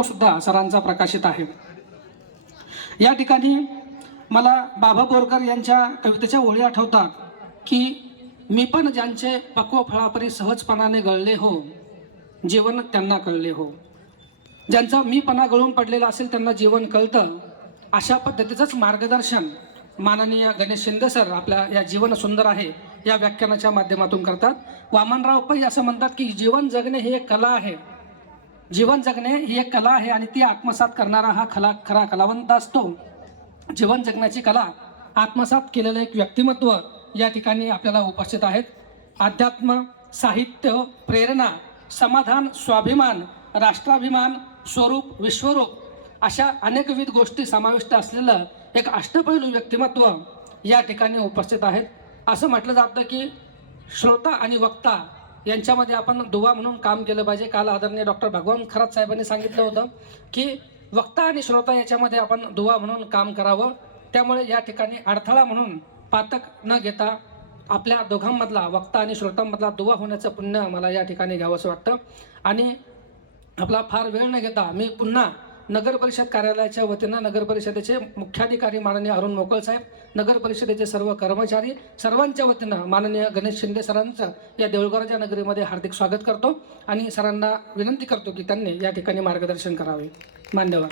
तो सुद्धा सरांचा प्रकाशित आहे. या ठिकाणी मला बाबा बोरकर यांच्या कवितेच्या ओळी आठवतात की मी पण ज्यांचे पक्व फळापरी सहजपणाने गळले हो, जीवन त्यांना कळले हो. ज्यांचा मीपणा गळून पडलेला असेल त्यांना जीवन कळतं. अशा पद्धतीचंच मार्गदर्शन माननीय गणेश शिंदे सर आपल्या या जीवन सुंदर आहे या व्याख्यानाच्या माध्यमातून करतात. वामनराव पै असं म्हणतात की जीवन जगणे ही एक कला आहे. जीवन जगणे ही एक कला आहे आणि ती आत्मसात करणारा हा खरा कलावंत असतो. जीवन जगण्याची कला आत्मसात केलेलं एक व्यक्तिमत्व या ठिकाणी आपल्याला उपस्थित आहेत. अध्यात्म, साहित्य, प्रेरणा, समाधान, स्वाभिमान, राष्ट्राभिमान, स्वरूप, विश्वरूप अशा अनेकविध गोष्टी समाविष्ट असलेलं एक अष्टपैलू व्यक्तिमत्व या ठिकाणी उपस्थित आहेत. असं म्हटलं जातं की श्रोता आणि वक्ता यांच्यामध्ये आपण दुवा म्हणून काम केलं पाहिजे. काल आदरणीय डॉक्टर भगवान खरात साहेबांनी सांगितलं होतं की वक्ता आणि श्रोता याच्यामध्ये आपण दुवा म्हणून काम करावं. त्यामुळे या ठिकाणी अडथळा म्हणून पातक न घेता आपल्या दोघांमधला वक्ता आणि श्रोतांमधला दुवा होण्याचं पुण्य मला या ठिकाणी घ्यावंसं वाटतं. आणि आपला फार वेळ न घेता मी पुन्हा नगर परिषद कार्यालयाच्या वतीनं नगर परिषदेचे मुख्याधिकारी माननीय अरुण मोकळ साहेब, नगर परिषदेचे सर्व कर्मचारी सर्वांच्या वतीनं माननीय गणेश शिंदे सरांचं या देऊळगावच्या नगरीमध्ये हार्दिक स्वागत करतो आणि सरांना विनंती करतो की त्यांनी या ठिकाणी मार्गदर्शन करावे. मान्यवर.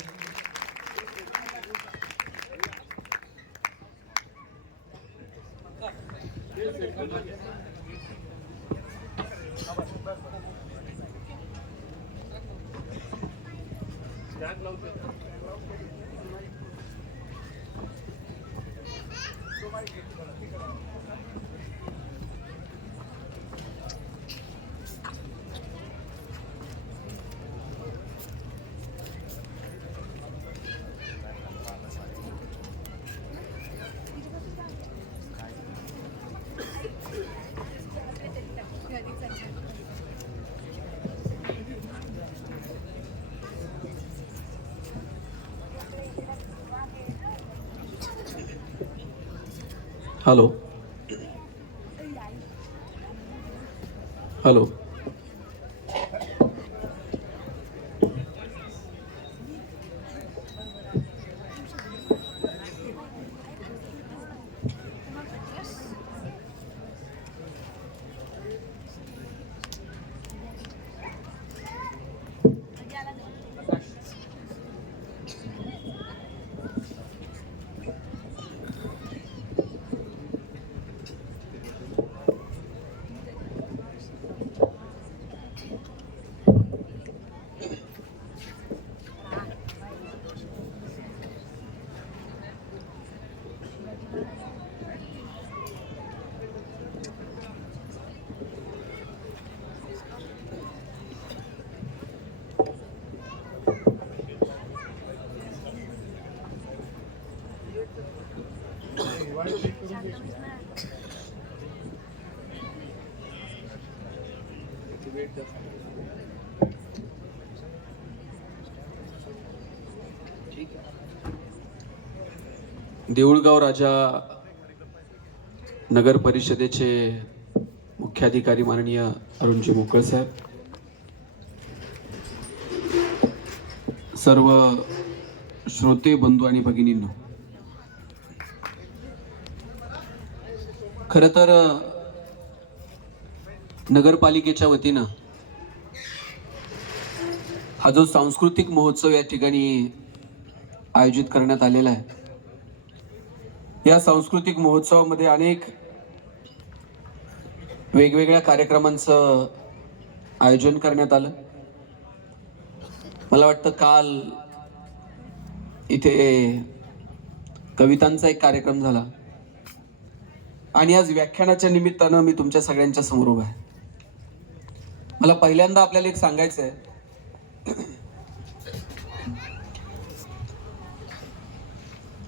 हॅलो हॅलो देऊळगाव राजा नगर परिषदेचे मुख्याधिकारी माननीय अरुणजी मोकळ साहेब, सर्व श्रोते बंधू आणि भगिनींनो, खरं तर नगरपालिकेच्या वतीनं हा जो सांस्कृतिक महोत्सव या ठिकाणी आयोजित करण्यात आलेला आहे, या सांस्कृतिक महोत्सवामध्ये अनेक वेगवेगळ्या कार्यक्रमांचं आयोजन करण्यात आलं. मला वाटतं काल इथे कवितांचा एक कार्यक्रम झाला आणि आज व्याख्यानाच्या निमित्तानं मी तुमच्या सगळ्यांच्या समोर उभा आहे. मला पहिल्यांदा आपल्याला एक सांगायचं आहे,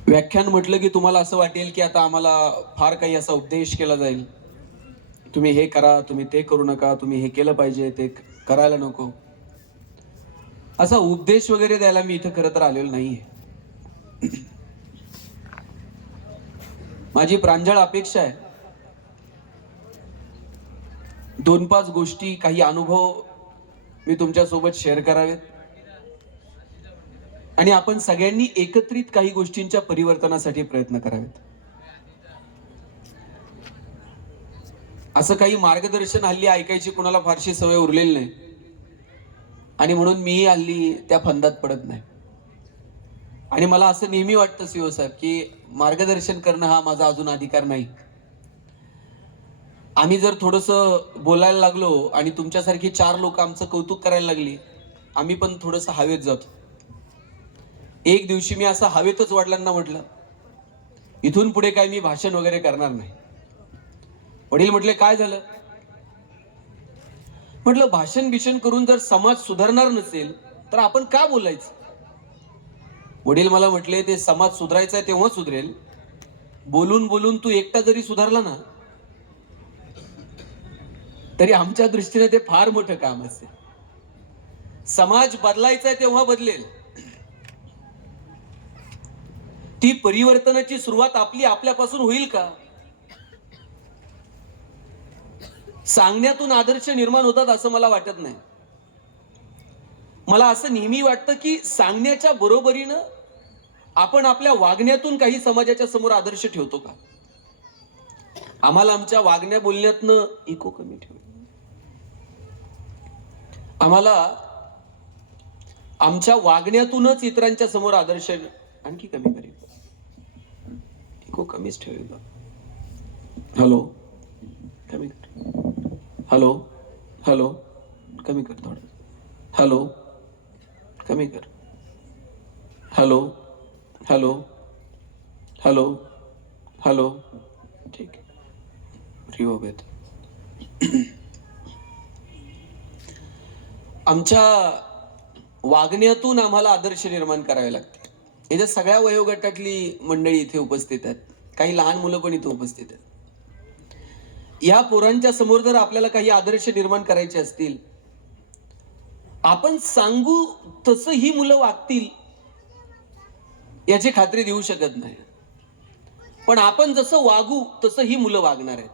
व्याख्यान म्हटलं की तुम्हाला असं वाटेल की आता आम्हाला फार काही असा उपदेश केला जाईल, तुम्ही हे करा, तुम्ही ते करू नका, तुम्ही हे केलं पाहिजे, ते करायला नको. असा उपदेश वगैरे द्यायला मी इथं खरं तर आलेलो नाहीये. माझी प्रांजळ अपेक्षा आहे 2-5 गोष्टी, काही अनुभव मी तुमच्या सोबत शेअर करावेत आणि आपण सगळ्यांनी एकत्रित काही गोष्टींच्या परिवर्तनासाठी प्रयत्न करावेत. असं काही मार्गदर्शन हल्ली ऐकायची कुणाला फारशी सवय उरलेली नाही आणि म्हणून मीही हल्ली त्या फंदात पडत नाही. आणि मला असं नेहमी वाटतं सीओ साहेब की मार्गदर्शन करणं हा माझा अजून अधिकार नाही. आम्ही जर थोडंसं बोलायला लागलो आणि तुमच्यासारखी 4 लोक आमचं कौतुक करायला लागली, आम्ही पण थोडंसं हवेत जातो. एक दिवशी मी असं हवेतच वडिलांना म्हटलं, इथून पुढे काय मी भाषण वगैरे करणार नाही. वडील म्हटले काय झालं? म्हटलं भाषण बिषण करून जर समाज सुधारणार नसेल तर आपण का बोलायचं? वडील मला म्हटले ते समाज सुधारायचा आहे तेव्हा सुधरेल, बोलून बोलून तू एकटा जरी सुधारला ना तरी आमच्या दृष्टीने ते फार मोठं काम असेल. समाज बदलायचा आहे तेव्हा बदलेल. ती परिवर्तनाची सुरुवात आपल्यापासून होईल का? सांगण्यातून आदर्श निर्माण होतात असं मला वाटत नाही. मला असं नेहमी वाटतं की सांगण्याच्या बरोबरीनं आपण आपल्या वागण्यातून काही समाजाच्या समोर आदर्श ठेवतो का? आम्हाला आमच्या वागण्या बोलण्यातनं इको कमी ठेव. आम्हाला आमच्या वागण्यातूनच इतरांच्या समोर आदर्श आणखी कमी करेल. इको कमीच ठेवेल. हॅलो कमी कर. हॅलो हॅलो कमी कर थोडं. हॅलो कमी कर. हॅलो हॅलो हॅलो हॅलो ठीक आहे. रिवर्ब येतो. आमच्या वागण्यातून आम्हाला आदर्श निर्माण करावे लागते. इथे सगळ्या वयोगटातली मंडळी इथे उपस्थित आहेत. काही लहान मुलं पण इथे उपस्थित आहेत. या पोरांच्या समोर जर आपल्याला काही आदर्श निर्माण करायचे असतील, आपण सांगू तसं ही मुलं वागतील याची खात्री देऊ शकत नाही. पण आपण जसं वागू तसं ही मुलं वागणार आहेत.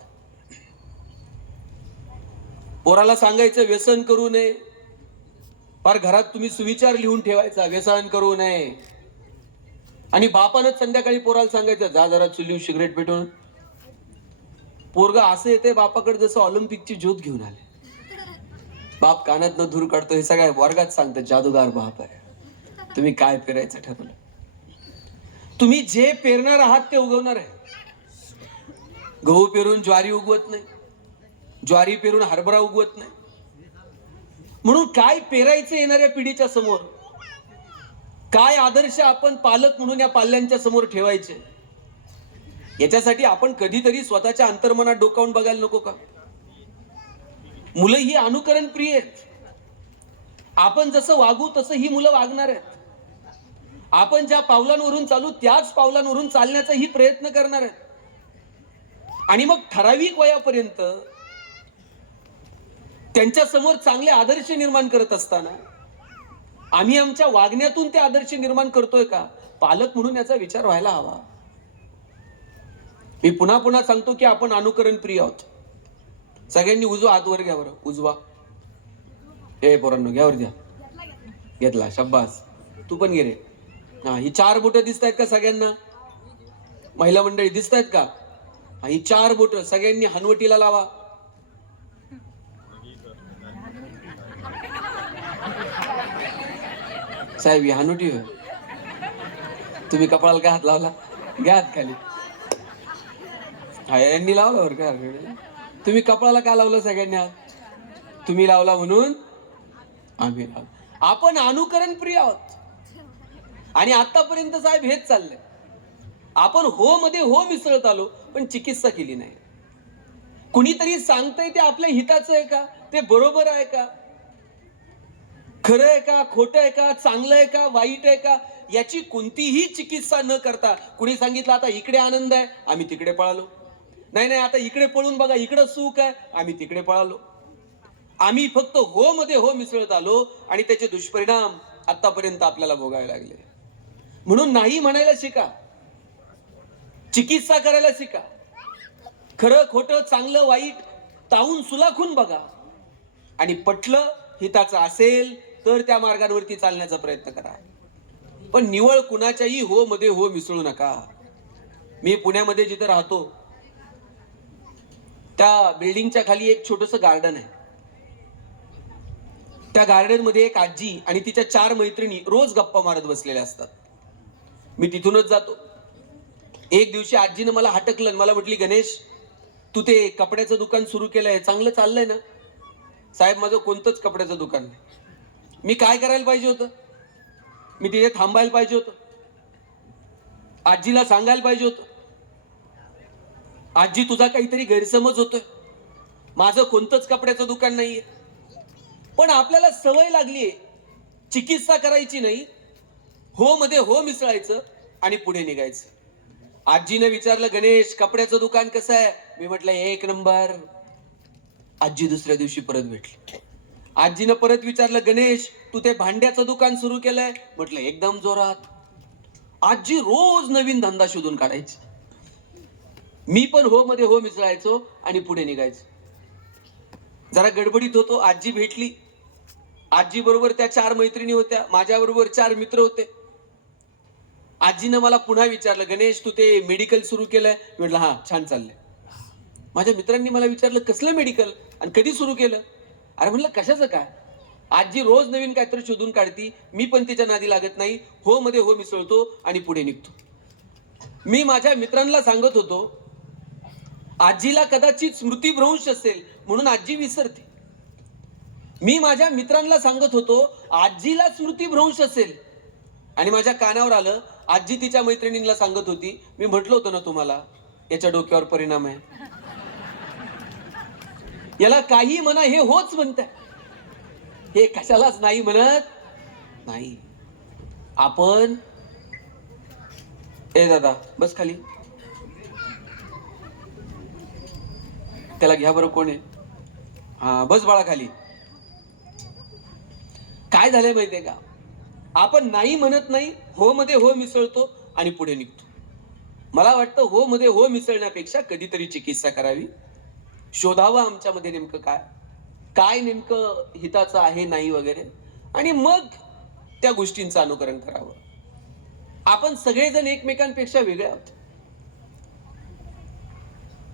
पोराला सांगायचं व्यसन करू नये, फार घरात तुम्ही सुविचार लिहून ठेवायचा व्यसन करू नये, आणि बापानच संध्याकाळी पोराला सांगायचं जा जरा चुलीवर सिगरेट पेटवून. पोरगा असं येते बापाकडे जसं ऑलिम्पिकची ज्योत घेऊन आले. बाप कानात न धूर काढतो. हे सगळ्या वर्गात सांगतात जादूगार बाप आहे. तुम्ही काय पेरायचं ठरवलं? तुम्ही जे पेरणार आहात ते उगवणार आहे. गहू पेरून ज्वारी उगवत नाही, ज्वारी पेरून हरभरा उगवत नाही. म्हणून काय पेरायचं येणाऱ्या पिढीच्या समोर, काय आदर्श आपण पालक म्हणून या पाल्यांच्या समोर ठेवायचे, याच्यासाठी आपण कधीतरी स्वतःच्या अंतर्मनात डोकावून बघायला नको का? मुलं ही अनुकरण प्रिय आहेत. आपण जसं वागू तसं ही मुलं वागणार आहेत. आपण ज्या पावलांवरून चालू त्याच पावलांवरून चालण्याचा ही प्रयत्न करणार आहेत. आणि मग ठराविक वयापर्यंत त्यांच्या समोर चांगले आदर्श निर्माण करत असताना आम्ही आमच्या वागण्यातून ते आदर्श निर्माण करतोय का, पालक म्हणून याचा विचार व्हायला हवा. मी पुन्हा पुन्हा सांगतो की आपण अनुकरण प्रिय आहोत. सगळ्यांनी उजवा हात वर घ्या बरं. उजवा. ए पोरांनो घ्या वर द्या. घेतला शब्बास. तू पण घे रे. हा, ही 4 बोटं दिसत आहेत का सगळ्यांना? महिला मंडळी दिसत आहेत का? ही 4 बोटं सगळ्यांनी हनवटीला लावा. साहेब ही हनवटी होय. तुम्ही कपाळाला काय हात लावला? घ्या हात खाली. हा यांनी लावला बरं का. तुम्ही कपाळाला का लावलं सगळ्यांनी हात? तुम्ही लावला म्हणून आम्ही लावला. आपण अनुकरण प्रिय आहोत. आणि आतापर्यंत साहेब हेच चाललंय. आपण हो मध्ये हो मिसळत आलो पण चिकित्सा केली नाही. कुणीतरी सांगतंय ते आपल्या हिताचं आहे का, ते बरोबर आहे का, खरं आहे का, खोटं आहे का, चांगलं आहे का, वाईट आहे का, याची कोणतीही चिकित्सा न करता कुणी सांगितलं आता इकडे आनंद आहे आम्ही तिकडे पळालो. नाही नाही आता इकडे पळून बघा इकडे सुख आहे आम्ही तिकडे पळालो. आम्ही फक्त हो मध्ये हो मिसळत आलो आणि त्याचे दुष्परिणाम आतापर्यंत आपल्याला भोगावे लागले. म्हणून नाही म्हणायला शिका, चिकित्सा करायला शिका. खरं खोटं चांगलं वाईट ताहून सुलाखून बघा आणि पटलं हिताचं असेल तर त्या मार्गावरती चालण्याचा प्रयत्न करा. पण निवळ कुणाच्याही हो मध्ये हो मिसळू नका. मी पुण्यामध्ये जिथे राहतो त्या बिल्डिंगच्या खाली एक छोटस गार्डन आहे. त्या गार्डन मध्ये एक आजी आणि तिच्या 4 मैत्रिणी रोज गप्पा मारत बसलेल्या असतात. मी तिथूनच जातो. एक दिवशी आजीनं मला हटकलं, मला म्हटली, गणेश तू ते कपड्याचं दुकान सुरू केलंय, चांगलं चाललंय ना? साहेब माझं कोणतंच कपड्याचं दुकान नाही. मी काय करायला पाहिजे होतं? मी तिथे थांबायला पाहिजे होतं, आजीला सांगायला पाहिजे होतं, आजी तुझा काहीतरी गैरसमज होतोय, माझं कोणतंच कपड्याचं दुकान नाहीये. पण आपल्याला सवय लागलीये चिकित्सा करायची नाही, हो मध्ये हो मिसळायचं आणि पुढे निघायचं. आजीने विचारलं, गणेश कपड्याचं दुकान कसं आहे? मी म्हटलं 1 नंबर. आजी दुसऱ्या दिवशी परत भेटली. आजीनं परत विचारलं, गणेश तू ते भांड्याचं दुकान सुरू केलंय? म्हटलं एकदम जोरात. आजी रोज नवीन धंदा शोधून काढायची. मी पण हो मध्ये हो मिसळायचो आणि पुढे निघायचो. जरा गडबडीत होतो, आजी भेटली. आजी बरोबर त्या 4 मैत्रिणी होत्या, माझ्या बरोबर 4 मित्र होते. आजीनं मला पुन्हा विचारलं, गणेश तू ते मेडिकल सुरू केलंय? म्हटलं हा, छान चाललंय. माझ्या मित्रांनी मला विचारलं, कसलं मेडिकल आणि कधी सुरू केलं? अरे म्हणलं कशाचं काय? आजी रोज नवीन काहीतरी शोधून काढती, मी पण तिच्या नादी लागत नाही, हो मध्ये हो मिसळतो आणि पुढे निघतो. मी माझ्या मित्रांना सांगत होतो, आजीला कदाचित स्मृतिभ्रंश असेल म्हणून आजी विसरते. मी माझ्या मित्रांना सांगत होतो, आजीला स्मृतिभ्रंश असेल, आणि माझ्या कानावर आलं, आजी तिच्या मैत्रिणींना सांगत होती, मी म्हटलं होतं ना तुम्हाला याच्या डोक्यावर परिणाम आहे. याला काही म्हणा हे होच म्हणताय, हे कशालाच नाही म्हणत नाही. आपण ए दादा बस खाली, त्याला घ्या बरं, कोण आहे? हा बस बाळा खाली. काय झालंय माहितीये का, आपण नाही म्हणत नाही, हो मध्ये हो मिसळतो आणि पुढे निघतो. मला वाटतं हो मध्ये हो मिसळण्यापेक्षा कधीतरी चिकित्सा करावी, शोधावं आमच्यामध्ये नेमकं काय काय नेमकं हिताचं आहे नाही वगैरे, आणि मग त्या गोष्टींचं अनुकरण करावं. आपण सगळेजण एकमेकांपेक्षा वेगळे आहोत.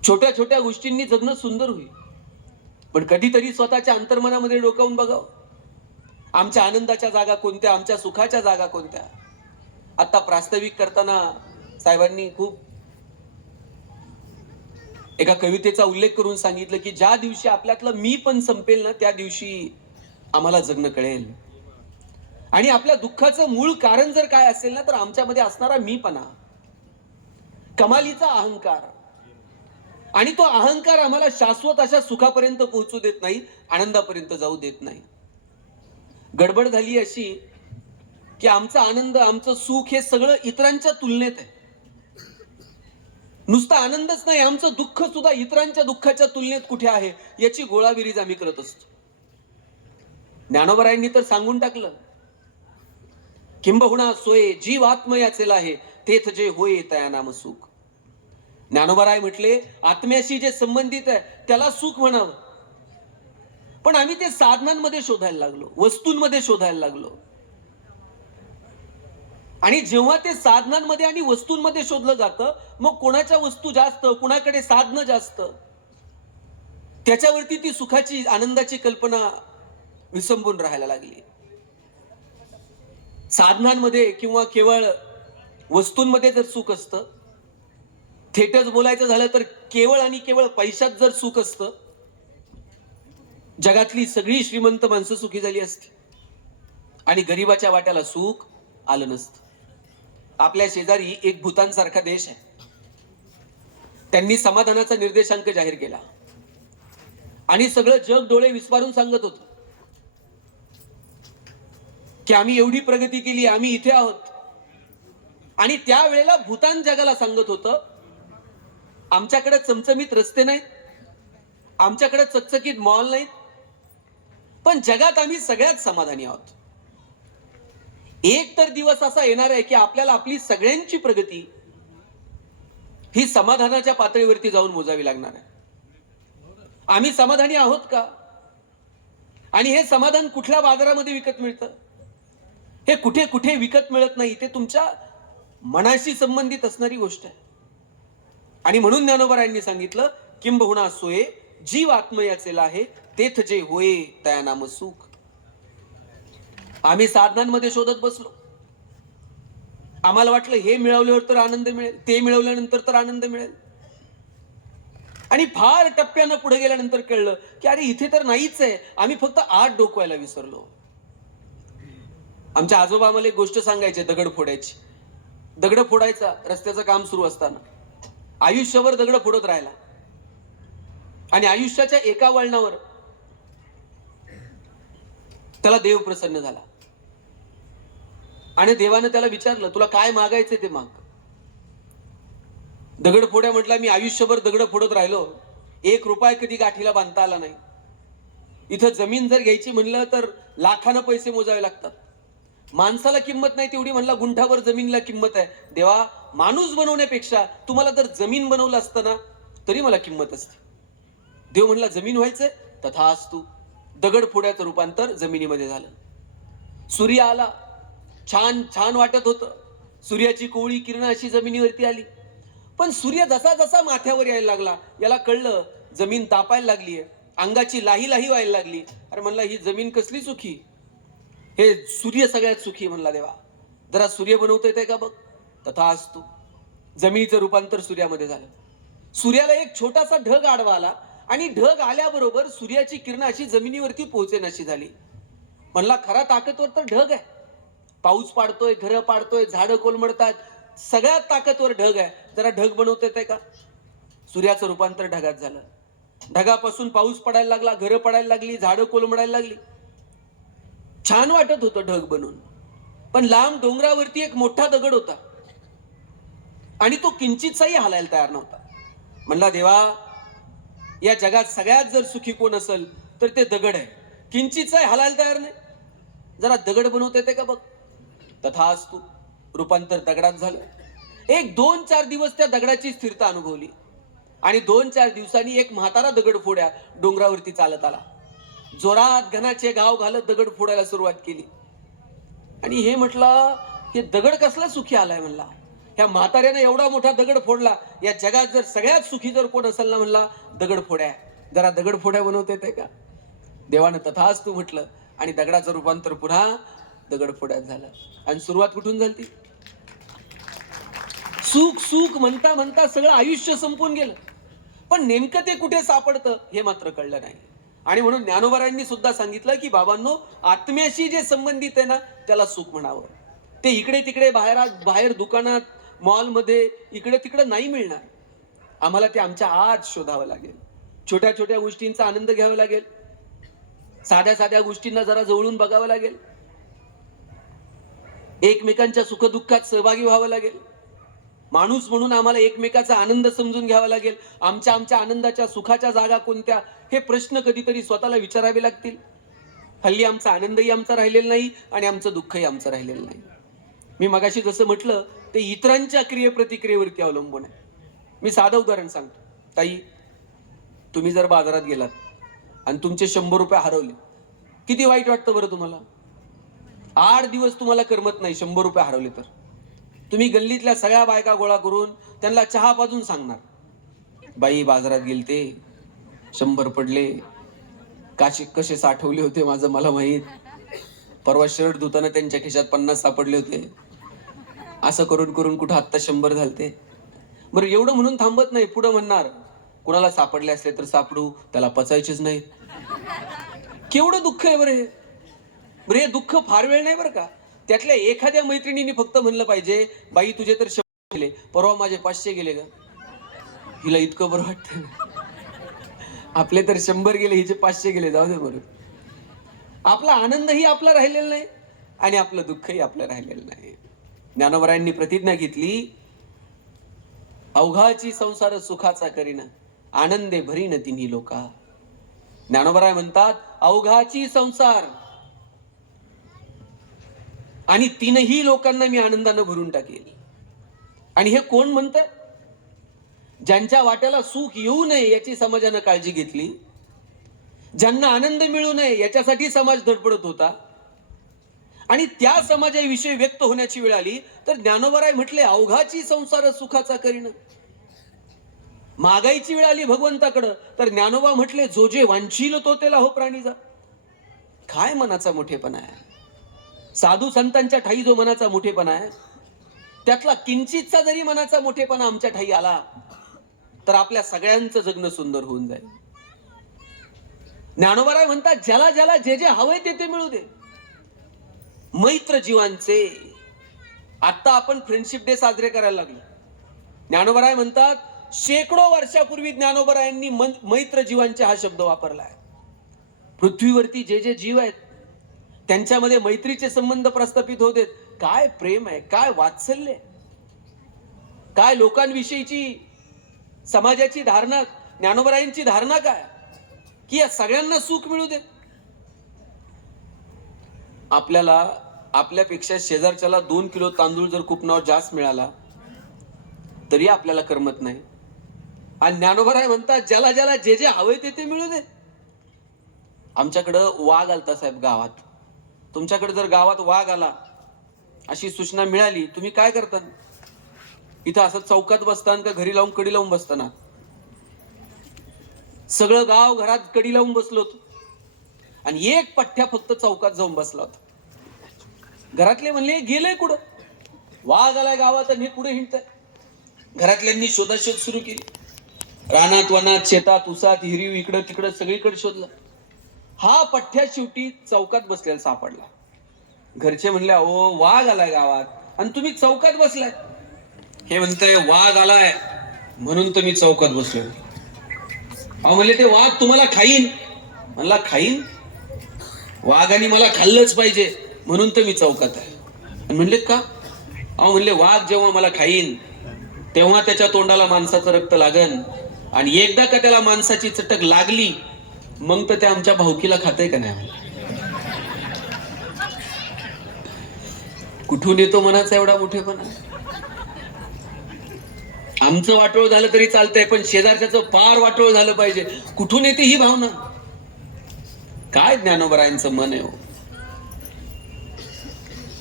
छोट्या छोट्या गोष्टींनी जगणं सुंदर होईल, पण कधीतरी स्वतःच्या अंतर्मनामध्ये डोकावून बघावं, आमच्या आनंदाच्या जागा कोणत्या, आमच्या सुखाच्या जागा कोणत्या. आता प्रास्ताविक करताना साहेबांनी खूप एका कवितेचा उल्लेख करून सांगितलं की ज्या दिवशी आपल्यातलं मी पण संपेल ना, त्या दिवशी आम्हाला जगणं कळेल. आणि आपल्या दुःखाचं मूळ कारण जर काय असेल ना, तर आमच्यामध्ये असणारा मीपणा, कमालीचा अहंकार. आणि तो अहंकार आम्हाला शाश्वत अशा सुखापर्यंत पोहोचू देत नाही, आनंदापर्यंत जाऊ देत नाही. गडबड झाली अशी की आमचा आनंद, आमचं सुख हे सगळं इतरांच्या तुलनेत आहे. नुसता आनंदच नाही, आमचं दुःख सुद्धा इतरांच्या दुःखाच्या तुलनेत कुठे आहे याची गोळाबेरीज आम्ही करत असतो. ज्ञानोबरायांनी तर सांगून टाकलं, किंबहुना सोये जीव आत्मयाचेला आहे, तेथ जे होय तया नाम सुख. ज्ञानोबराय म्हटले, आत्म्याशी जे संबंधित आहे त्याला सुख म्हणावं. पण आम्ही ते साधनांमध्ये शोधायला लागलो, वस्तूंमध्ये शोधायला लागलो. आणि जेव्हा ते साधनांमध्ये आणि वस्तूंमध्ये शोधलं जातं, मग कोणाच्या वस्तू जास्त, कुणाकडे साधनं जास्त, त्याच्यावरती ती सुखाची, आनंदाची कल्पना विसंबून राहायला लागली. साधनांमध्ये किंवा केवळ वस्तूंमध्ये जर सुख असतं, थेटच बोलायचं झालं तर केवळ आणि केवळ पैशात जर सुख असतं, जगातली सगळी श्रीमंत माणसं सुखी झाली असती आणि गरिबाच्या वाट्याला सुख आलं नसतं. आपल्या शेजारी एक भूतानसारखा देश आहे, त्यांनी समाधानाचा निर्देशांक जाहीर केला आणि सगळं जग डोळे विस्फारून सांगत होतं की आम्ही एवढी प्रगती केली, आम्ही इथे आहोत. आणि त्यावेळेला भूतान जगाला सांगत होतं, आमच्याकडे चमचमीत रस्ते नाहीत, आमच्याकडे चकचकीत मॉल नाहीत, पण जगात आम्ही सगळ्यात समाधानी आहोत. एक तर दिवस असा येणार आहे की आपल्याला आपली सगळ्यांची प्रगती ही समाधानाच्या पातळीवरती जाऊन मोजावी लागणार आहे. आम्ही समाधानी आहोत का? आणि हे समाधान कुठल्या बाजारामध्ये विकत मिळतं? हे कुठे कुठे विकत मिळत नाही, ते तुमच्या मनाशी संबंधित असणारी गोष्ट आहे. आणि म्हणून ज्ञानोबरायांनी सांगितलं, किंबहुना सोये जीव आत्मयाचे आहे, तेथ जे होये तया नाम सुख. आम्ही साधनांमध्ये शोधत बसलो. आम्हाला वाटलं हे मिळवल्यावर तर आनंद मिळेल, ते मिळवल्यानंतर तर आनंद मिळेल. आणि फार टप्प्यानं पुढे गेल्यानंतर कळलं की अरे इथे तर नाहीच आहे, आम्ही फक्त आत डोकवायला विसरलो. आमच्या आजोबा आम्हाला एक गोष्ट सांगायचे दगड फोडायची. दगड फोडायचा रस्त्याचं काम सुरू असताना, आयुष्यभर दगड फोडत राहिला. आणि आयुष्याच्या एका वळणावर त्याला देव प्रसन्न झाला आणि देवानं त्याला विचारलं, तुला काय मागायचं ते माग. दगड फोड्या म्हटला, मी आयुष्यभर दगड फोडत राहिलो, 1 रुपया कधी गाठीला बांधता आला नाही. इथं जमीन जर घ्यायची म्हणलं तर लाखानं पैसे मोजावे लागतात. माणसाला किंमत नाही तेवढी, म्हणला गुंठावर जमीनला किंमत आहे. देवा, माणूस बनवण्यापेक्षा तुम्हाला जर जमीन बनवलं असतं ना तरी मला किंमत असते. देव म्हणला, जमीन व्हायचंय, तथास्तु. दगड फोड्याचं रूपांतर जमिनीमध्ये झालं. सूर्य आला, छान छान वाटत होतं. सूर्याची कोवळी किरण अशी जमिनीवरती आली. पण सूर्य जसा जसा माथ्यावर यायला लागला, याला कळलं जमीन तापायला लागलीये, अंगाची लाही लाही व्हायला लागली. अरे म्हणला, ही जमीन कसली सुखी, हे सूर्य सगळ्यात सुखी. म्हणला, देवा जरा सूर्य बनवता येते का बघ. तथास्तु. जमिनीचं रूपांतर सूर्यामध्ये झालं. सूर्याला एक छोटासा ढग आडवा आला आणि ढग आल्याबरोबर सूर्याची किरण अशी जमिनीवरती पोहोचेनाशी झाली. म्हणला, खरा ताकदवर तर ढग आहे. पाऊस पाडतोय, घरं पाडतोय, झाडं कोलमडतात, सगळ्यात ताकदवर ढग आहे. जरा ढग बनवता येते का. सूर्याचं रूपांतर ढगात झालं. ढगापासून पाऊस पडायला लागला, घरं पडायला लागली, झाडं कोलमडायला लागली. छान वाटत होतं ढग बनून. पण लांब डोंगरावरती एक मोठा दगड होता आणि तो किंचितसाही हलायला तयार नव्हता. म्हणला, देवा, या जगात सगळ्यात जर सुखी कोण असेल तर ते दगड आहे. किंचितसाही हलायला तयार नाही, जरा दगड बनवता येते का बघ. तथास्तु. रूपांतर दगडात झालं. 1-2-4 दिवस त्या दगडाची स्थिरता अनुभवली आणि 2-4 दिवसांनी एक म्हातारा दगड फोड्या डोंगरावरती चालत आला. जोरात घनाचे गाव घालत दगड फोडायला सुरुवात केली. आणि हे म्हटलं, हे दगड कसला सुखी आलाय. म्हणला, ह्या म्हाताऱ्याने एवढा मोठा दगड फोडला, या जगात जर सगळ्यात सुखी जर कोण असेल ना, म्हणला दगड फोड्या, जरा दगड फोड्या बनवता येते का. देवानं तथास्तु म्हटलं आणि दगडाचं रूपांतर पुन्हा दगड फोड्यात झालं. आणि सुरुवात कुठून झाली. सुख सुख म्हणता म्हणता सगळं आयुष्य संपून गेलं. पण नेमकं ते कुठे सापडतं हे मात्र कळलं नाही. आणि म्हणून ज्ञानोबरायांनी सुद्धा सांगितलं की बाबांनो, आत्म्याशी जे संबंधित आहे ना त्याला सुख म्हणावं. ते इकडे तिकडे बाहेर दुकानात, मॉलमध्ये इकडे तिकडे नाही मिळणार. आम्हाला ते आमच्या आत शोधावं लागेल. छोट्या छोट्या गोष्टींचा आनंद घ्यावा लागेल. साध्या साध्या गोष्टींना जरा जवळून बघावं लागेल. एकमेकांच्या सुखदुःखात सहभागी व्हावं लागेल. माणूस म्हणून आम्हाला एकमेकाचा आनंद समजून घ्यावा लागेल. आमच्या आनंदाच्या सुखाच्या जागा कोणत्या हे प्रश्न कधीतरी स्वतःला विचारावे लागतील. हल्ली आमचा आनंदही आमचा राहिलेला नाही आणि आमचं दुःखही आमचं राहिलेलं नाही. मी मगाशी जसं म्हटलं ते इतरांच्या क्रियेप्रतिक्रियेवरती अवलंबून आहे. मी साधं उदाहरण सांगतो. ताई, तुम्ही जर बाजारात गेलात आणि तुमचे 100 रुपये हरवले, किती वाईट वाटतं बरं तुम्हाला. 8 दिवस तुम्हाला करमत नाही 100 रुपये हरवले तर. तुम्ही गल्लीतल्या सगळ्या बायका गोळा करून त्यांना चहा पाजून सांगणार, बाई बाजारात गेलते, 100 पडले, कसे साठवले होते माझं मला माहित, परवा शर्ट धुताना त्यांच्या खिशात 50 सापडले होते, असं करून करून कुठं आत्ता 100 झालते. बरं, एवढं म्हणून थांबत नाही, पुढं म्हणणार, कुणाला सापडले असले तर सापडू, त्याला पचायचेच नाही. केवढं दुःख आहे बरं हे. बरं, हे दुःख फार वेळ नाही बरं का. त्यातल्या एखाद्या मैत्रिणीने फक्त म्हणलं पाहिजे, बाई तुझे तर 100 गेले, परवा माझे 500 गेले का. हिला इतकं बरं वाटतं. आपले तर 100 गेले, हिचे 500 गेले, जाऊ दे बरं. आपला आनंदही आपला राहिलेला नाही आणि आपलं दुःखही आपलं राहिलेलं नाही. ज्ञानोबरायांनी प्रतिज्ञा घेतली, अवघाची संसार सुखाचा करीना, आनंदे भरीन तिन्ही लोका. ज्ञानोबराय म्हणतात, अवघाची संसार आणि 3ही लोकांना मी आनंदानं भरून टाकेल. आणि हे कोण म्हणतं. ज्यांच्या वाट्याला सुख येऊ नये याची समाजानं काळजी घेतली, ज्यांना आनंद मिळू नये याच्यासाठी समाज धडपडत होता, आणि त्या समाजाविषयी व्यक्त होण्याची वेळ आली तर ज्ञानोबाराय म्हटले अवघाची संसार सुखाचा करीन. मागायची वेळ आली भगवंताकडं तर ज्ञानोबा म्हटले जो जे वांछील तो त्याला हो प्राणीजा. काय मनाचा मोठेपणा आहे. साधू संतांच्या ठाई जो मनाचा मोठेपणा आहे त्यातला किंचितचा जरी मनाचा मोठेपणा आमच्या ठाई आला तर आपल्या सगळ्यांचं जगणं सुंदर होऊन जाईल. ज्ञानोबाराय म्हणतात ज्याला ज्याला जे जे हवंय ते मिळू दे. मैत्र जीवांचे आता आपण फ्रेंडशिप डे साजरे करायला लागलो. ज्ञानोबाराय म्हणतात शेकडो वर्षापूर्वी ज्ञानोबारायांनी मैत्र जीवांचे हा शब्द वापरलाय. पृथ्वीवरती जे जे जीव आहेत त्यांच्यामध्ये मैत्रीचे संबंध प्रस्थापित होत आहेत. काय प्रेम आहे, काय वात्सल्य, काय लोकांविषयीची समाजाची धारणा, ज्ञानोबारायांची धारणा काय की या सगळ्यांना सुख मिळू दे. आपल्याला आपल्यापेक्षा शेजारच्याला 2 किलो तांदूळ जर कुपनावर जास्त मिळाला तरी आपल्याला करमत नाही. आणि ज्ञानोबाराय म्हणतात ज्याला ज्याला जे जे हवे ते मिळू दे. आमच्याकडं वाघ आलता साहेब गावात. तुमच्याकडे जर गावात वाघ आला अशी सूचना मिळाली तुम्ही काय करता? इथं असं चौकात बसताना का घरी लावून कडी लावून बसताना? सगळं गाव घरात कडी लावून बसलो होतो आणि एक पठ्ठ्या फक्त चौकात जाऊन बसला होता. घरातले म्हणले गेले कुठं? वाघ आलाय गावात आणि हे कुठे हिंडताय? घरातल्यांनी शोधाशोध सुरू केली. रानात वनात शेतात उसात हिरीव इकडं तिकडं सगळीकडे शोधलं. हा पठ्ठ्या शेवटी चौकात बसलेला सापडला. घरचे म्हणले अहो वाघ आलाय गावात आणि तुम्ही चौकात बसलाय. हे म्हणतंय वाघ आलाय म्हणून तर मी चौकात बसलोय. अहो म्हणले ते वाघ तुम्हाला खाईन. म्हणला खाईन? वाघाने मला खाल्लंच पाहिजे म्हणून तर मी चौकात आहे. आणि म्हणले का? अहो म्हणले वाघ जेव्हा मला खाईन तेव्हा त्याच्या तोंडाला माणसाचं रक्त लागन आणि एकदा का त्याला माणसाची चटक लागली मग तर त्या आमच्या भावकीला खातंय का नाही? कुठून येतो मनाचा एवढा मोठेपणा? आमचं वाटोळ झालं तरी चालतंय पण शेजारच्याचं फार वाटोळ झालं पाहिजे. कुठून येते ही भावना? काय ज्ञानोबारायांचं मन आहे हो.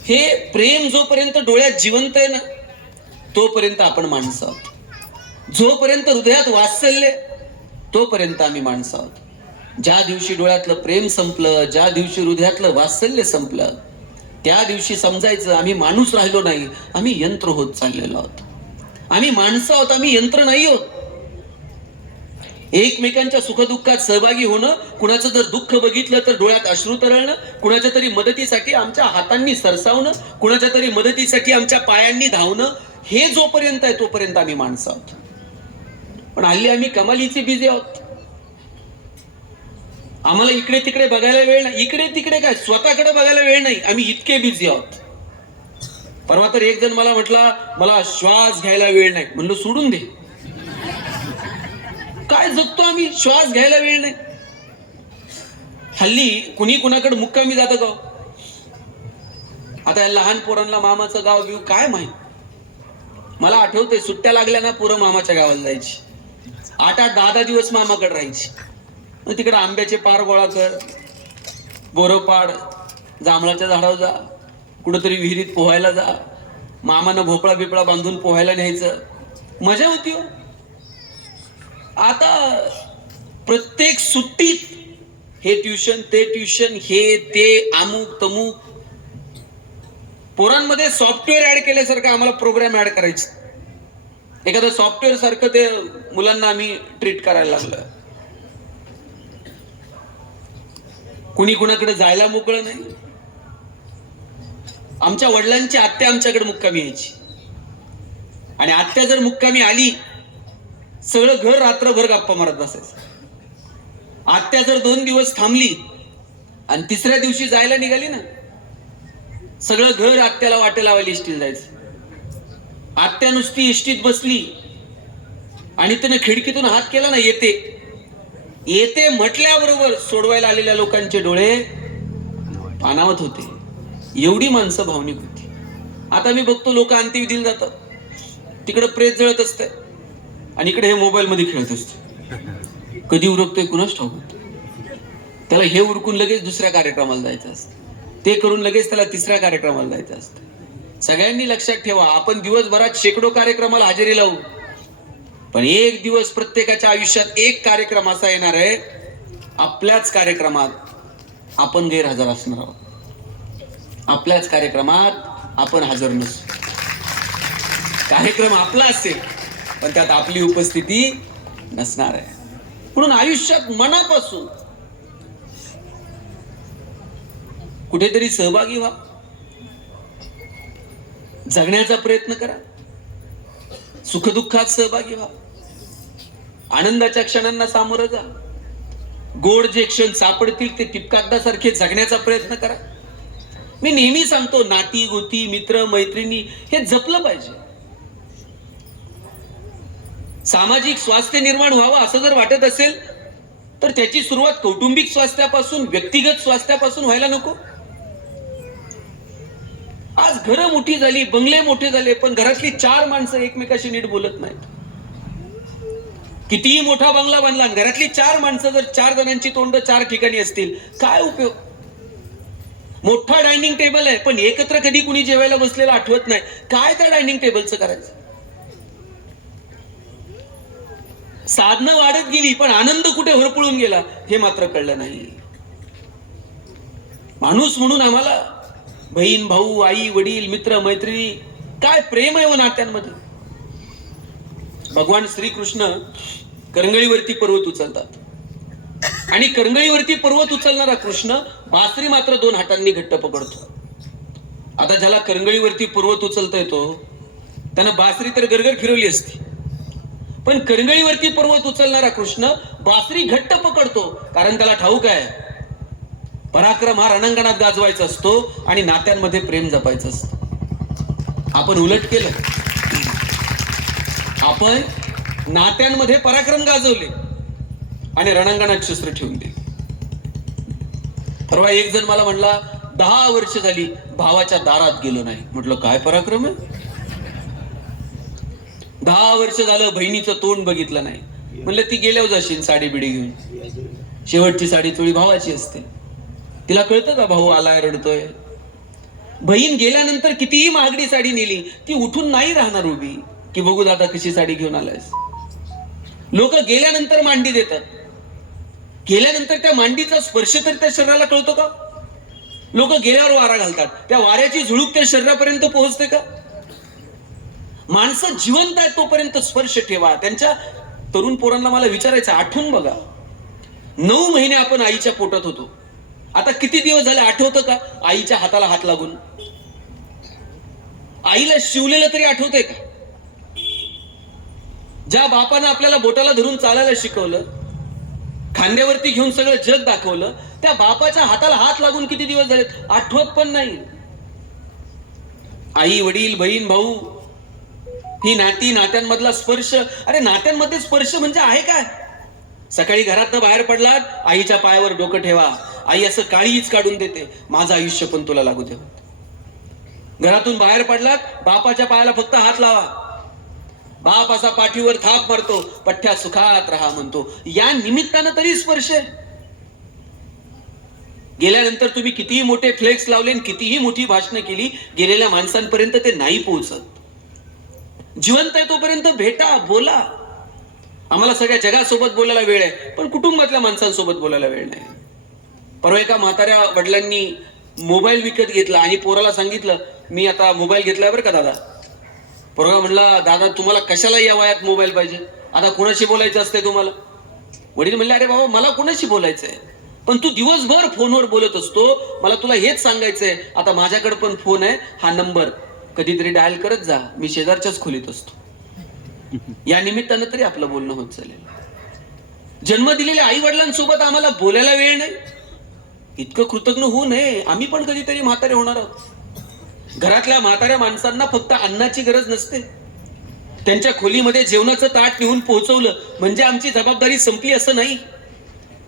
हे प्रेम जोपर्यंत डोळ्यात जिवंत आहे ना तोपर्यंत आपण माणसं आहोत. जोपर्यंत हृदयात वात्सल्य तोपर्यंत आम्ही माणसं आहोत. ज्या दिवशी डोळ्यातलं प्रेम संपलं, ज्या दिवशी हृदयातलं वात्सल्य संपलं त्या दिवशी समजायचं आम्ही माणूस राहिलो नाही, आम्ही यंत्र होत चाललेलो आहोत. आम्ही माणसं आहोत, आम्ही यंत्र नाही आहोत. एकमेकांच्या सुखदुःखात सहभागी होणं, कुणाचं जर दुःख बघितलं तर डोळ्यात अश्रू तरळणं, कुणाच्या तरी मदतीसाठी आमच्या हातांनी सरसावणं, कुणाच्या तरी मदतीसाठी आमच्या पायांनी धावणं, हे जोपर्यंत आहे तोपर्यंत आम्ही माणसं आहोत. पण हल्ली आम्ही कमालीचे बिझी आहोत. आम्हाला इकडे तिकडे बघायला वेळ नाही. इकडे तिकडे काय स्वतःकडे बघायला वेळ नाही. आम्ही इतके बिझी आहोत. परवा तर एक जण मला म्हटला मला श्वास घ्यायला वेळ नाही. म्हणलं सोडून दे. काय जगतो आम्ही? श्वास घ्यायला वेळ नाही. हल्ली कुणी कुणाकडे मुक्कामी जातं गाव. आता या लहान पोरांना मामाचं गाव बिव काय माहित. मला आठवतंय सुट्ट्या लागल्या ना पोरं मामाच्या गावाला जायची. 8-8, 10-10 दिवस मामाकडे राहायची. मग तिकडे आंब्याचे पार गोळा कर, बोरं पाड, जांभळाच्या झाडावर जा, कुठंतरी विहिरीत पोहायला जा, मामानं भोपळा बिपळा बांधून पोहायला न्यायचं. मजा होती हो. आता प्रत्येक सुट्टीत हे ट्युशन ते ट्युशन, हे ते अमुक तमुक. पोरांमध्ये सॉफ्टवेअर ऍड केल्यासारखं आम्हाला प्रोग्राम ऍड करायचे. एखादं सॉफ्टवेअर सारखं ते मुलांना आम्ही ट्रीट करायला लागलं. कुणी कुणाकडे जायला मोकळं नाही. आमच्या वडिलांची आत्या आमच्याकडे मुक्कामी यायची आणि आत्या जर मुक्कामी आली सगळं घर रात्रभर गप्पा मारत बसायचं. आत्या जर 2 दिवस थांबली आणि तिसऱ्या दिवशी जायला निघाली ना सगळं घर आत्याला वाटे लावायला इष्टीला जायचं. आत्या नुसती इष्टीत बसली आणि त्यानं खिडकीतून हात केला ना येते येते म्हटल्याबरोबर सोडवायला आलेल्या लोकांचे डोळे पाणावत होते. एवढी माणसं भावनिक होती. आता मी बघतो लोक अंत्यविधीला जातात, तिकडे प्रेत जळत असते आणि इकडे हे मोबाईल मध्ये खेळत असते. कधी उरकतोय कुणाच ठाऊक. त्याला हे उरकून लगेच दुसऱ्या कार्यक्रमाला जायचं असतं. ते करून लगेच त्याला तिसऱ्या कार्यक्रमाला जायचं असतं. सगळ्यांनी लक्षात ठेवा, आपण दिवसभरात शेकडो कार्यक्रमाला हजेरी लावू, पण एक दिवस प्रत्येकाच्या आयुष्यात एक कार्यक्रम असा येणार आहे, आपल्याच कार्यक्रमात आपण गैरहजर असणार आहोत, आपल्याच कार्यक्रमात आपण हजर नसू. कार्यक्रम आपला असेल पण त्यात आपली उपस्थिती नसणार आहे. म्हणून आयुष्यात मनापासून कुठेतरी सहभागी व्हा, जगण्याचा प्रयत्न करा, सुखदुःखात सहभागी व्हा, आनंदाच्या क्षणांना सामोरं जा, गोड जे क्षण सापडतील ते टिपकागदासारखे जगण्याचा प्रयत्न करा. मी नेहमी सांगतो, नाती गोती मित्र मैत्रिणी हे जपलं पाहिजे. सामाजिक स्वास्थ्य निर्माण व्हावं असं जर वाटत असेल तर त्याची सुरुवात कौटुंबिक स्वास्थ्यापासून, व्यक्तिगत स्वास्थ्यापासून व्हायला नको. आज घरं मोठी झाली, बंगले मोठे झाले, पण घरातली 4 माणसं एकमेकाशी नीट बोलत नाहीत. कितीही मोठा बंगला बांधला, घरातली 4 माणसं जर 4 जणांची तोंड 4 ठिकाणी असतील, काय उपयोग? मोठा डायनिंग टेबल आहे पण एकत्र कधी कुणी जेवायला बसलेलं आठवत नाही, काय त्या डायनिंग टेबलचं करायचं? साधनं वाढत गेली पण आनंद कुठे होरपळून गेला हे मात्र कळलं नाही. माणूस म्हणून आम्हाला बहीण भाऊ, आई वडील, मित्र मैत्रिणी, काय प्रेम आहे व नात्यांमध्ये. भगवान श्रीकृष्ण करंगळीवरती पर्वत उचलतात आणि करंगळीवरती पर्वत उचलणारा कृष्ण बासरी मात्र 2 हातांनी घट्ट पकडतो. आता ज्याला करंगळीवरती पर्वत उचलता येतो त्यानं बासरी तर गरगर फिरवली असती, पण करंगळीवरती पर्वत उचलणारा कृष्ण बासरी घट्ट पकडतो, कारण त्याला ठाऊक आहे पराक्रम हा रणांगणात गाजवायचा असतो आणि नात्यांमध्ये प्रेम जपायचं असतं. आपण उलट केलं, आपण नात्यांमध्ये पराक्रम गाजवले आणि रणांगणात शस्त्र ठेवून दिले. परवा एक जण मला म्हणला, 10 वर्ष झाली भावाच्या दारात गेलो नाही. म्हटलं काय पराक्रम आहे? 10 वर्ष झालं बहिणीचं तोंड बघितलं नाही. म्हणलं ती गेल्यावर जाशील साडी बिडी घेऊन, शेवटची साडी चोळी भावाची असते. तिला कळतं का भाऊ आलाय रडतोय? बहीण गेल्यानंतर कितीही महागडी साडी नेली ती उठून नाही राहणार उभी की बघू दादा कशी साडी घेऊन आलायस. लोक गेल्यानंतर मांडी देतात, गेल्यानंतर त्या मांडीचा स्पर्श तरी त्या शरीराला कळतो का? लोक गेल्यावर वारा घालतात, त्या वाऱ्याची झुळूक त्या शरीरापर्यंत पोहोचते का? माणसं जिवंत आहेत तोपर्यंत स्पर्श ठेवा. त्यांच्या तरुण पोरांना मला विचारायचं, आठवून बघा 9 महिने आपण आईच्या पोटात होतो. आता किती दिवस झाले आठवतं का आईच्या हाताला हात लागून? आईला शिवलेलं तरी आठवतंय का? ज्या बापानं आपल्याला बोटाला धरून चालायला शिकवलं, खांद्यावरती घेऊन सगळं जग दाखवलं, त्या बापाच्या हाताला हात लागून किती दिवस झाले आठवत पण नाही. आई वडील बहीण भाऊ ही नाती, नात्यांमधला स्पर्श. अरे नात्यांमध्ये स्पर्श म्हणजे आहे काय? सकाळी घरातनं बाहेर पडलात, आईच्या पायावर डोकं ठेवा, आई असं काळीच काढून देते, माझं आयुष्य पण तुला लागू दे. घरातून बाहेर पडलात, बापाच्या पायाला फक्त हात लावा, बाप असा पाठीवर थाप मारतो, पठ्ठ्या सुखात राहा म्हणतो. या निमित्तानं तरी स्पर्श आहे. गेल्यानंतर तुम्ही कितीही मोठे फ्लेक्स लावले, कितीही मोठी भाषणं केली, गेलेल्या माणसांपर्यंत ते नाही पोहोचत. जिवंत आहे तोपर्यंत भेटा, बोला. आम्हाला सगळ्या जगासोबत बोलायला वेळ आहे, पण कुटुंबातल्या माणसांसोबत बोलायला वेळ नाही. परवा एका म्हाताऱ्या वडिलांनी मोबाईल विकत घेतला आणि पोराला सांगितलं, मी आता मोबाईल घेतलाय बरं का दादा. पोरगा म्हणला, दादा तुम्हाला कशाला या वयात मोबाईल पाहिजे? आता कोणाशी बोलायचं असतंय तुम्हाला? वडील म्हणले, अरे बाबा मला कोणाशी बोलायचंय, पण तू दिवसभर फोनवर बोलत असतो, मला तुला हेच सांगायचंय. आता माझ्याकडे पण फोन आहे, हा नंबर कधीतरी डायल करत जा, मी शेजारच्याच खोलीत असतो. या निमित्तानं तरी आपलं बोलणं होत चालेल. जन्म दिलेल्या आई वडिलांसोबत आम्हाला बोलायला वेळ नाही, इतकं कृतज्ञ होऊ नये. आम्ही पण कधीतरी म्हातारे होणार आहोत. घरातल्या म्हाताऱ्या माणसांना फक्त अन्नाची गरज नसते, त्यांच्या खोलीमध्ये जेवणाचं ताट नेऊन पोहोचवलं म्हणजे आमची जबाबदारी संपली असं नाही.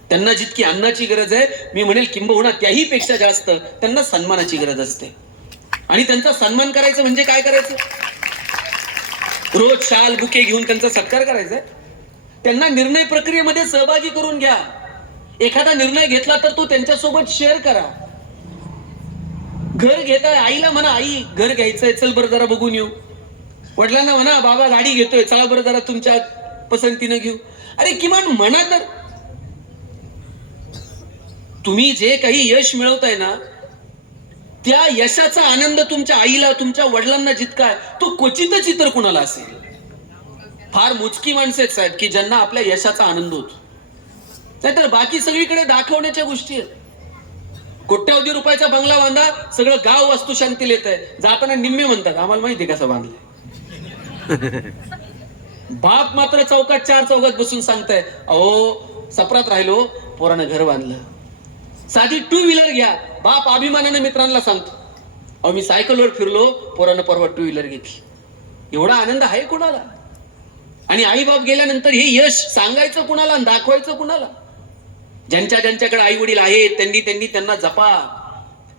त्यांना जितकी अन्नाची गरज आहे, मी म्हणेल किंबहुना त्याही पेक्षा जास्त त्यांना सन्मानाची गरज असते. आणि त्यांचा सन्मान करायचं म्हणजे काय करायचं? रोज शाल बुके घेऊन त्यांचा सत्कार करायचा. त्यांना निर्णय प्रक्रियेमध्ये सहभागी करून घ्या. एखादा निर्णय घेतला तर तो त्यांच्यासोबत शेअर करा. घर घेताय, आईला म्हणा आई घर घ्यायचंय, चल बरं जरा बघून येऊ. वडिलांना म्हणा बाबा गाडी घेतोय, चला बरं जरा तुमच्या पसंतीनं घेऊ. अरे किमान म्हणा तर. तुम्ही जे काही यश मिळवताय ना, त्या यशाचा आनंद तुमच्या आईला तुमच्या वडिलांना जितका आहे तो क्वचितच इतर कुणाला असेल. फार मोजकी माणसं आहेत साहेब की ज्यांना आपल्या यशाचा आनंद होतो. नाहीतर बाकी सगळीकडे दाखवण्याच्या गोष्टी आहेत. कोट्यावधी रुपयाचा बंगला बांधा, सगळं गाव वास्तुशांती येत आहे, जाताना निम्मे म्हणतात आम्हाला माहिती कसं बांधलंय. बाप मात्र चौकात चार चौकात बसून सांगताय अहो सपरात राहिलो पोरानं घर बांधलं. साधी टू व्हीलर घ्या, बाप अभिमानाने मित्रांना सांगतो अहो मी सायकलवर फिरलो पोरानं परवा टू व्हीलर घेतली. एवढा आनंद आहे कुणाला? आणि आई बाप गेल्यानंतर हे यश सांगायचं कुणाला, दाखवायचं कुणाला? ज्यांच्याकडे आई वडील आहेत त्यांना जपा,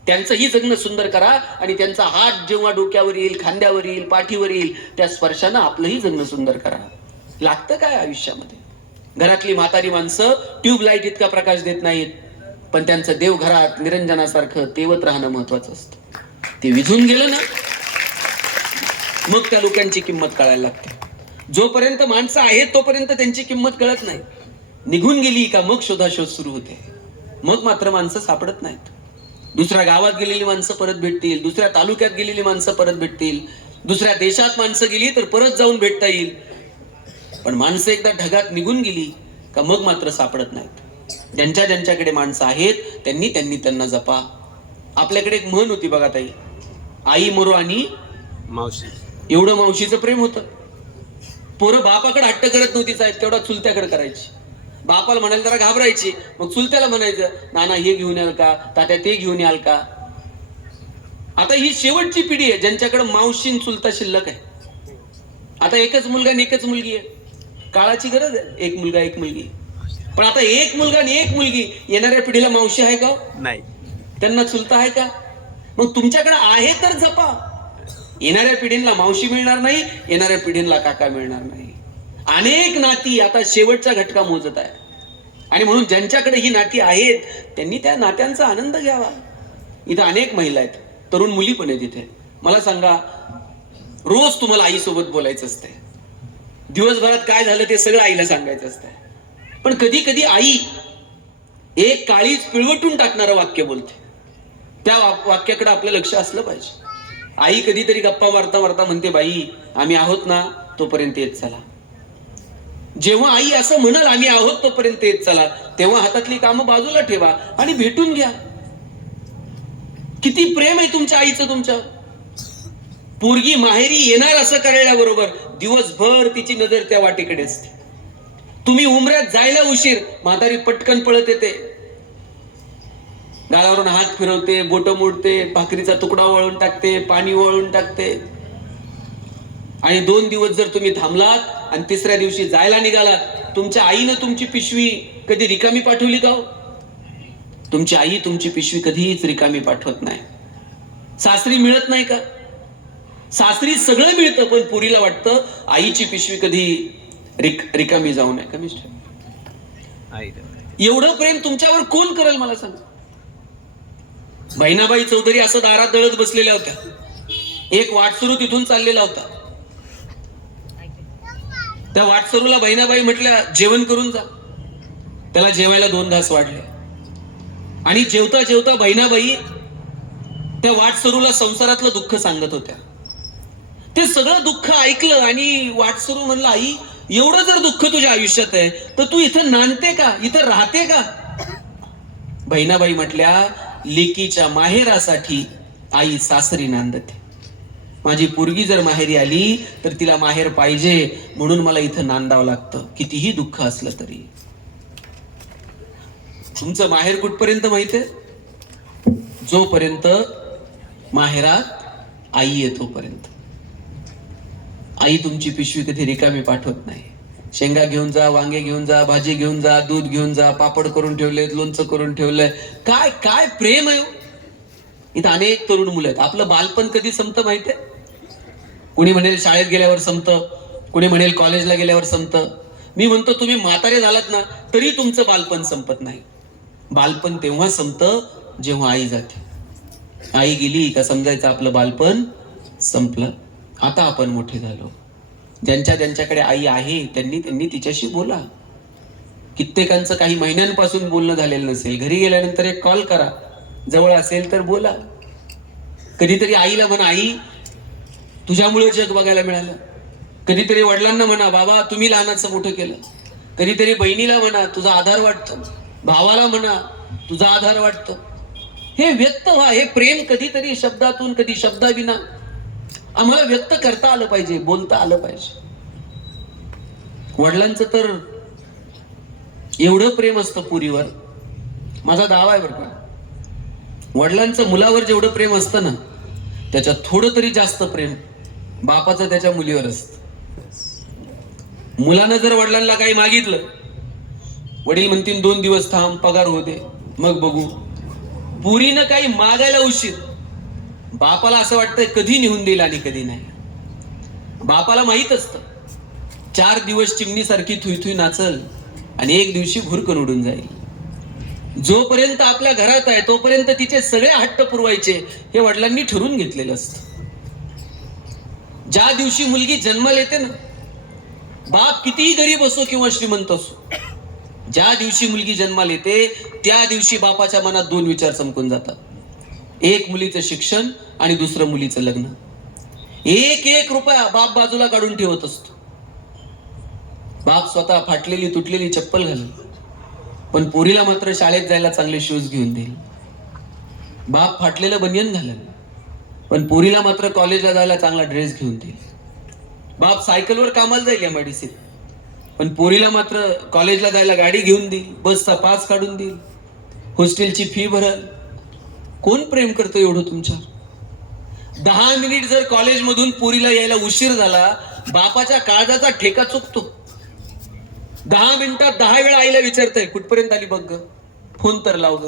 त्यांचंही जगणं सुंदर करा. आणि त्यांचा हात जेव्हा डोक्यावर येईल, खांद्यावर येईल, पाठीवर येईल, त्या स्पर्शानं आपलंही जगणं सुंदर करा. लागतं काय आयुष्यामध्ये? घरातली म्हातारी माणसं ट्यूबलाईट इतका प्रकाश देत नाहीत, पण त्यांचं देवघरात निरंजनासारखं तेवत राहणं महत्वाचं असतं. ते विझून गेलं ना मग त्या लोकांची किंमत कळायला लागते. जोपर्यंत माणसं आहेत तोपर्यंत त्यांची किंमत कळत नाही. निघून गेली का मग शोधाशोध सुरू होते. मग मात्र माणसं सापडत नाहीत. दुसऱ्या गावात गेलेली माणसं परत भेटतील, दुसऱ्या तालुक्यात गेलेली माणसं परत भेटतील, दुसऱ्या देशात माणसं गेली तर परत जाऊन भेटता येईल. पण माणसं एकदा ढगात निघून गेली का मग मात्र सापडत नाहीत. ज्यांच्याकडे माणसं आहेत त्यांना जपा. आपल्याकडे एक म्हण होती बघा ताई, आई मरो आणि मावशी. एवढं मावशीचं प्रेम होतं. पोरं बापाकडे हट्ट करत नव्हती साहेब, तेवढा चुलत्याकडे करायची. बापाला म्हणायला जरा घाबरायची, मग चुलत्याला म्हणायचं नाना हे घेऊन याल का, तात्या ते घेऊन याल का. आता ही शेवटची पिढी आहे ज्यांच्याकडे मावशीन चुलता शिल्लक आहे. आता एकच मुलगा आणि एकच मुलगी आहे. काळाची गरज आहे, एक मुलगा एक मुलगी. पण आता एक मुलगा आणि एक मुलगी, येणाऱ्या पिढीला मावशी आहे का? नाही. त्यांना चुलता आहे का? मग तुमच्याकडे आहे तर जपा. येणाऱ्या पिढींना मावशी मिळणार नाही, येणाऱ्या पिढींना काका मिळणार नाही. अनेक नाती आता शेवटचा घटका मोजत आहे. आणि म्हणून ज्यांच्याकडे ही नाती आहेत त्यांनी त्या नात्यांचा आनंद घ्यावा. इथं अनेक महिला आहेत, तरुण मुली पण आहेत इथे. मला सांगा, रोज तुम्हाला आईसोबत बोलायचं असतंय, दिवसभरात काय झालं ते सगळं आईला सांगायचं असतंय. पण कधी कधी आई एक काळीच पिळवटून टाकणारं वाक्य बोलते. त्या वाक्याकडे आपलं लक्ष असलं पाहिजे. आई कधीतरी गप्पा मारता मारता म्हणते बाई आम्ही आहोत ना तोपर्यंत येत चला. जेव्हा आई असं म्हणाल आम्ही आहोत तोपर्यंत येत चला, तेव्हा हातातली कामं बाजूला ठेवा आणि भेटून घ्या. किती प्रेम आहे तुमच्या आईचं तुमच्या. पोरगी माहेरी येणार असं कळल्याबरोबर दिवसभर तिची नजर त्या वाटेकडे असते. तुम्ही उमऱ्यात जायला उशीर, म्हातारी पटकन पळत येते, गालावरून हात फिरवते, बोट मोडते, भाकरीचा तुकडा वळून टाकते, पाणी वळून टाकते. आणि 2 दिवस जर तुम्ही थांबलात आणि तिसऱ्या दिवशी जायला निघालात, तुमच्या आईनं तुमची पिशवी कधी रिकामी पाठवली का? तुमची आई तुमची पिशवी कधीच रिकामी पाठवत नाही. सासरी मिळत नाही का? सासरी सगळं मिळतं, पण पुरीला वाटतं आईची पिशवी कधी रिकामी जाऊ नये. कमीच एवढं प्रेम तुमच्यावर कोण करेल मला सांग. बहिणाबाई चौधरी असं दारात दळत बसलेल्या होत्या. एक वाटसरू तिथून चाललेला होता. त्या वाटसरूला बहिणाबाई म्हटल्या जेवण करून जा. त्याला जेवायला 2 घास वाढले. आणि जेवता जेवता बहिणाबाई त्या वाटसरूला संसारातलं दुःख सांगत होत्या. ते सगळं दुःख ऐकलं आणि वाटसरू म्हणला आई एवढं जर दुःख तुझ्या आयुष्यात आहे तर तू इथं नांदते का, इथं राहते का? बहिणाबाई म्हटल्या लेकीच्या माहेरासाठी आई सासरी नांदते. माझी पोरगी जर माहेरी आली तर तिला माहेर पाहिजे, म्हणून मला इथं नांदावं लागतं कितीही दुःख असलं तरी. तुमचं माहेर कुठपर्यंत माहितीये? जोपर्यंत माहेरात आई येतोपर्यंत. आई तुमची पिशवी कधी रिकामी पाठवत नाही. शेंगा घेऊन जा, वांगे घेऊन जा, भाजी घेऊन जा, दूध घेऊन जा, पापड करून ठेवले, लोणचं करून ठेवलंय. काय काय प्रेम आहे. इथं अनेक तरुण मुलं आहेत. आपलं बालपण कधी संपतं माहितीये? कुणी म्हणेल शाळेत गेल्यावर संपतं, कुणी म्हणेल कॉलेजला गेल्यावर संपतं. मी म्हणतो तुम्ही म्हातारे झालात ना तरी तुमचं बालपण संपत नाही. बालपण तेव्हा संपतं जेव्हा आई जाते. आई गेली का समजायचं आपलं बालपण संपलं. आता आपण मोठे झालो. ज्यांच्याकडे आई आहे त्यांनी तिच्याशी बोला. कित्येकांचं काही महिन्यांपासून बोलणं झालेलं नसेल, घरी गेल्यानंतर एक कॉल करा, जवळ असेल तर बोला. कधीतरी आईला म्हणा, आई तुझ्यामुळे जग बघायला मिळालं. कधीतरी वडिलांना म्हणा, बाबा तुम्ही लहानाचं मोठं केलं. कधीतरी बहिणीला म्हणा, तुझा आधार वाटतो. भावाला म्हणा, तुझा आधार वाटतो. हे व्यक्त व्हा. हे प्रेम कधीतरी शब्दातून, कधी शब्दाविना आम्हाला व्यक्त करता आलं पाहिजे, बोलता आलं पाहिजे. वडिलांचं तर एवढं प्रेम असतं पुरीवर, माझा दावा आहे बरं का. वडिलांचं मुलावर जेवढं प्रेम असतं ना, त्याच्यात थोडं तरी जास्त प्रेम बापाचं त्याच्या मुलीवर असतं. मुलानं जर वडिलांना काही मागितलं, वडील म्हणतील 2 दिवस थांब, पगार होते मग बघू. पुरीनं काही मागायला उशीर, बापाला असं वाटतंय कधी निघून देईल आणि कधी नाही. बापाला माहित असतं 4 दिवस चिमणीसारखी थुई नाचल आणि एक दिवशी घुरकन उडून जाईल. जोपर्यंत आपल्या घरात आहे तोपर्यंत तिचे सगळे हट्ट पुरवायचे हे वडिलांनी ठरवून घेतलेलं असतं. ज्या दिवशी मुलगी जन्माला येते ना, बाप कितीही गरीब असो किंवा श्रीमंत असो, ज्या दिवशी मुलगी जन्माला येते त्या दिवशी बापाच्या मनात 2 विचार चमकून जातात. एक मुलीचं शिक्षण आणि दुसरं मुलीचं लग्न. एक रुपया बाप बाजूला काढून ठेवत असतो. बाप स्वतः फाटलेली तुटलेली चप्पल घालेल, पण पोरीला मात्र शाळेत जायला चांगले शूज घेऊन देईल. बाप फाटलेलं बनियन घालेल, पण पोरीला मात्र कॉलेजला जायला चांगला ड्रेस घेऊन देईल. बाप सायकलवर कामाला जाईल MIDC, पण पोरीला मात्र कॉलेजला जायला गाडी घेऊन देईल, बसचा पास काढून देईल, हॉस्टेलची फी भरल. कोण प्रेम करतं एवढं तुमच्यावर? 10 मिनिट जर कॉलेजमधून पोरीला यायला उशीर झाला, बापाच्या काळजाचा ठेका चुकतो. 10 मिनिटात 10 वेळा आईला विचारतंय कुठपर्यंत आली बघ ग, फोन तर लाव ग.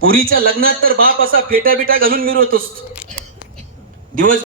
पोरीच्या लग्नात तर बाप असा फेटा बिटा घालून मिरवत असतो. दिवस